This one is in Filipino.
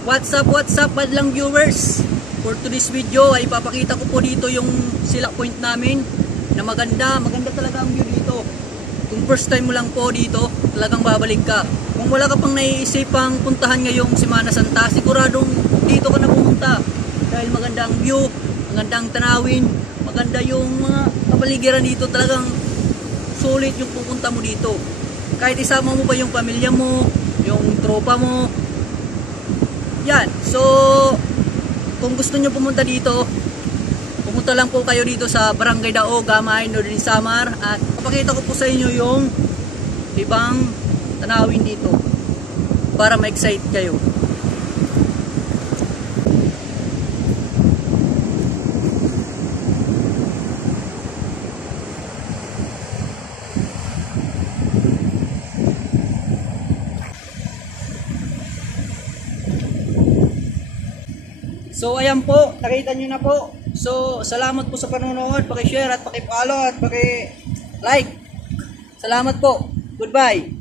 What's up madlang viewers? For today's video ay papakita ko po dito yung sila point namin na maganda talaga ang view dito. Kung first time mo lang po dito, talagang babalik ka. Kung wala ka pang naiisipang puntahan ngayong Semana Santa, siguradong dito ka na pumunta. Dahil maganda ang view, magandang tanawin, maganda yung mga kapaligiran dito, talagang sulit yung pupunta mo dito. Kahit isama mo pa yung pamilya mo, yung tropa mo, yan. So kung gusto nyo pumunta dito, pumunta lang po kayo dito sa Barangay Dao, Gamay, Northern Samar. At papakita ko po sa inyo yung ibang tanawin dito para ma-excite kayo. So ayan po, nakita nyo na po. So salamat po sa panonood, paki-share at paki-follow at paki-like. Salamat po. Goodbye.